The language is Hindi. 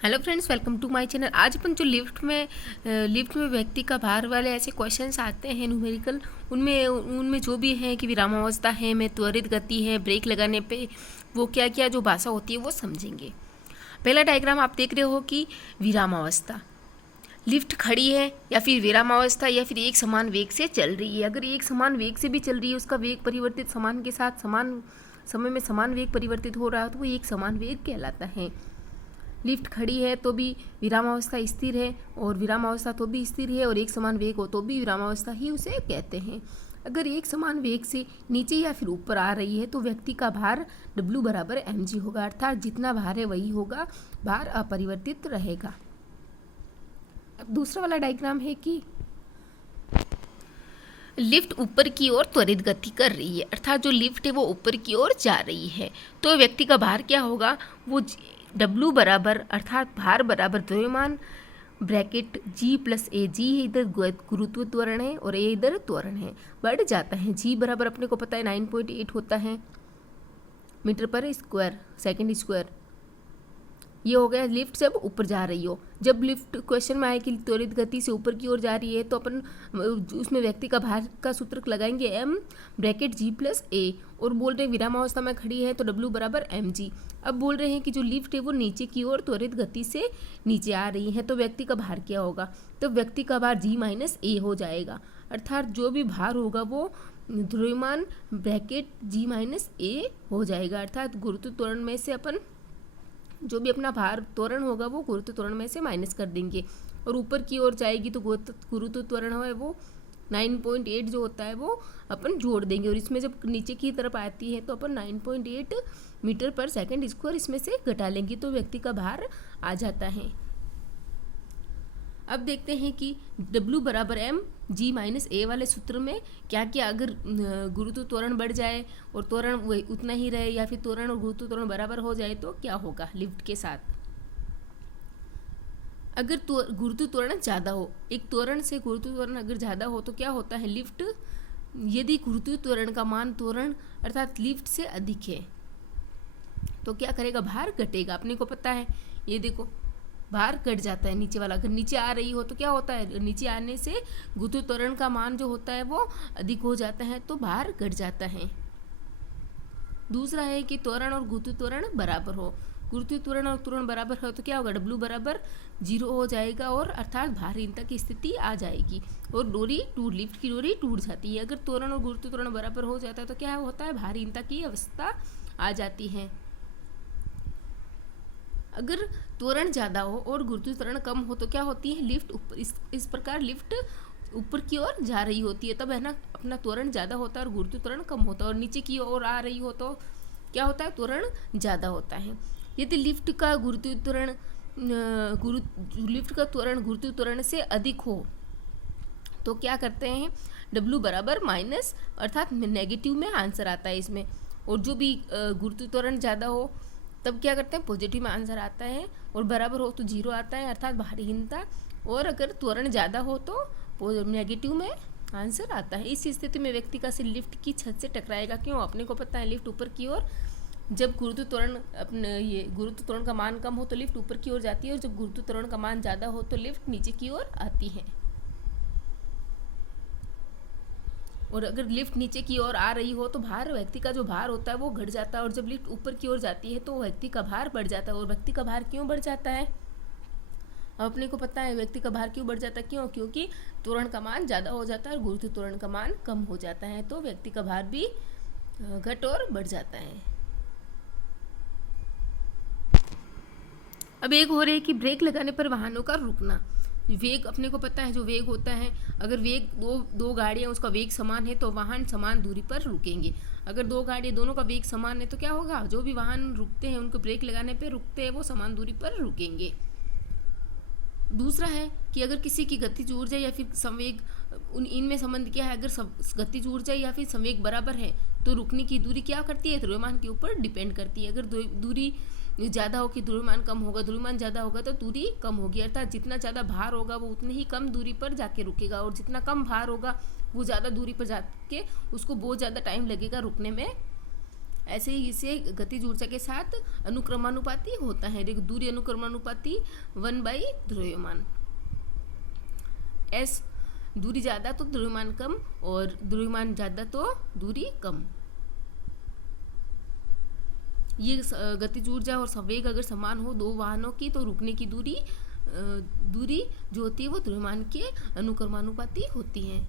Hello friends, welcome to my channel. आज अपन जो लिफ्ट में व्यक्ति का भार वाले ऐसे क्वेश्चंस आते हैं न्यूमेरिकल, उनमें उनमें जो भी है कि विरामावस्था है, में त्वरित गति है, ब्रेक लगाने पे वो क्या क्या जो भाषा होती है वो समझेंगे। पहला डायग्राम आप देख रहे हो कि विरामावस्था, लिफ्ट खड़ी है या फिर विरामावस्था या फिर एक समान वेग से चल रही है। अगर एक समान वेग से भी चल रही है, उसका वेग परिवर्तित समान के साथ समान समय में समान वेग परिवर्तित हो रहा है, तो वो एक समान वेग कहलाता है। लिफ्ट खड़ी है तो भी विरामावस्था स्थिर है, और विरामावस्था तो भी स्थिर है, और एक समान वेग हो तो भी विरामावस्था ही उसे कहते हैं। अगर एक समान वेग से नीचे या फिर ऊपर आ रही है तो व्यक्ति का भार W बराबर mg होगा, अर्थात जितना भार है वही होगा, भार अपरिवर्तित रहेगा। अब दूसरा वाला डायग्राम है कि लिफ्ट ऊपर की ओर त्वरित गति कर रही है, अर्थात जो लिफ्ट है वो ऊपर की ओर जा रही है, तो व्यक्ति का भार क्या होगा, वो W बराबर अर्थात भार बराबर द्रव्यमान ब्रैकेट G प्लस ए, जी इधर गुरुत्व त्वरण है और A इधर त्वरण है, बढ़ जाता है। G बराबर अपने को पता है 9.8 होता है मीटर पर स्क्वायर सेकंड स्क्वायर। ये हो गया लिफ्ट जब ऊपर जा रही हो। जब लिफ्ट क्वेश्चन में आए कि त्वरित गति से ऊपर की ओर जा रही है तो अपन उसमें व्यक्ति का भार का सूत्र लगाएंगे M ब्रैकेट G प्लस ए, और बोल रहे हैं विरामावस्था में खड़ी है तो W बराबर mg। अब बोल रहे हैं कि जो लिफ्ट है वो नीचे की ओर त्वरित गति से नीचे आ रही है, तो व्यक्ति का भार क्या होगा, तो व्यक्ति का भार G माइनस ए हो जाएगा, अर्थात जो भी भार होगा वो द्रव्यमान ब्रैकेट G माइनस ए हो जाएगा, अर्थात गुरुत्व त्वरण में से अपन जो भी अपना भार त्वरण होगा वो गुरुत्व त्वरण में से माइनस कर देंगे, और ऊपर की ओर जाएगी तो गुरुत्व त्वरण है वो 9.8 जो होता है वो अपन जोड़ देंगे, और इसमें जब नीचे की तरफ आती है तो अपन 9.8 मीटर पर सेकंड स्क्वायर इसमें से घटा लेंगे, तो व्यक्ति का भार आ जाता है। अब देखते हैं कि W बराबर M G माइनस ए वाले सूत्र में क्या क्या, अगर गुरुत्व त्वरण बढ़ जाए और त्वरण उतना ही रहे, या फिर त्वरण और गुरुत्व त्वरण बराबर हो जाए तो क्या होगा लिफ्ट के साथ। अगर गुरुत्व त्वरण ज़्यादा हो, एक त्वरण से गुरुत्व त्वरण अगर ज़्यादा हो तो क्या होता है, लिफ्ट यदि गुरुत्व त्वरण का मान त्वरण अर्थात लिफ्ट से अधिक है तो क्या करेगा, भार घटेगा। अपने को पता है, ये देखो भार घट जाता है नीचे वाला। अगर नीचे आ रही हो तो क्या होता है, नीचे आने से गुरुत्व त्वरण का मान जो होता है वो अधिक हो जाता है, तो भार घट जाता है। दूसरा है कि त्वरण और गुरुत्व त्वरण बराबर हो, गुरुत्व त्वरण और त्वरण बराबर हो तो क्या होगा, W बराबर 0 हो जाएगा, और अर्थात भारहीनता की स्थिति आ जाएगी और लिफ्ट की डोरी टूट जाती है। अगर त्वरण और गुरुत्व त्वरण बराबर हो जाता है तो क्या होता है, भारहीनता की अवस्था आ जाती है। अगर त्वरण ज़्यादा हो और गुरुत्व त्वरण कम हो तो क्या होती है, लिफ्ट ऊपर इस प्रकार लिफ्ट ऊपर की ओर जा रही होती है, तब है ना अपना त्वरण ज़्यादा होता है और गुरुत्व त्वरण कम होता है, और नीचे की ओर आ रही हो तो क्या होता है, त्वरण ज़्यादा होता है। यदि लिफ्ट का त्वरण गुरुत्व त्वरण से अधिक हो तो क्या करते हैं, W बराबर माइनस अर्थात नेगेटिव में आंसर आता है इसमें, और जो भी गुरुत्व त्वरण ज़्यादा हो तब क्या करते हैं, पॉजिटिव में आंसर आता है, और बराबर हो तो 0 आता है अर्थात भारहीनता, और अगर त्वरण ज़्यादा हो तो नेगेटिव में आंसर आता है। इस स्थिति में व्यक्ति का सिर लिफ्ट की छत से टकराएगा। क्यों, अपने को पता है लिफ्ट ऊपर की ओर, जब गुरुत्व त्वरण का मान कम हो तो लिफ्ट ऊपर की ओर जाती है, और जब गुरुत्व त्वरण का मान ज़्यादा हो तो लिफ्ट नीचे की ओर आती है। और अगर लिफ्ट नीचे की ओर आ रही हो तो व्यक्ति का जो भार होता है वो घट जाता है, और जब लिफ्ट ऊपर की ओर जाती है तो व्यक्ति का भार बढ़ जाता है। और व्यक्ति का भार क्यों बढ़ जाता है, अपने को पता है व्यक्ति का भार क्यों बढ़ जाता है, क्योंकि त्वरण का मान ज़्यादा हो जाता है और गुरुत्व त्वरण का मान कम हो जाता है, तो व्यक्ति का भार भी घट और बढ़ जाता है। अब एक हो रही है कि ब्रेक लगाने पर वाहनों का रुकना। वेग अपने को पता है, जो वेग होता है, अगर वेग दो गाड़ियाँ उसका वेग समान है तो वाहन समान दूरी पर रुकेंगे। अगर दो गाड़ियाँ दोनों का वेग समान है तो क्या होगा, जो भी वाहन रुकते हैं उनको ब्रेक लगाने पे रुकते हैं वो समान दूरी पर रुकेंगे। दूसरा है कि अगर किसी की गतिज ऊर्जा या फिर संवेग, इनमें संबंध क्या है, अगर गतिज ऊर्जा या फिर संवेग बराबर है तो रुकने की दूरी क्या करती है, द्रव्यमान के ऊपर डिपेंड करती है। अगर दूरी ज़्यादा हो कि द्रव्यमान कम होगा, द्रव्यमान ज़्यादा होगा तो दूरी कम होगी, अर्थात जितना ज़्यादा भार होगा वो उतनी ही कम दूरी पर जाके रुकेगा, और जितना कम भार होगा वो ज़्यादा दूरी पर जाके उसको बहुत ज़्यादा टाइम लगेगा रुकने में। ऐसे ही इसे गतिज ऊर्जा के साथ अनुक्रमानुपाती होता है। देखो दूरी अनुक्रमानुपाती 1 / द्रव्यमान। एस दूरी ज़्यादा तो द्रव्यमान कम, और द्रव्यमान ज़्यादा तो दूरी कम। ये गतिज ऊर्जा और संवेग अगर समान हो दो वाहनों की, तो रुकने की दूरी जो होती है वो द्रव्यमान के अनुक्रमानुपाती होती है।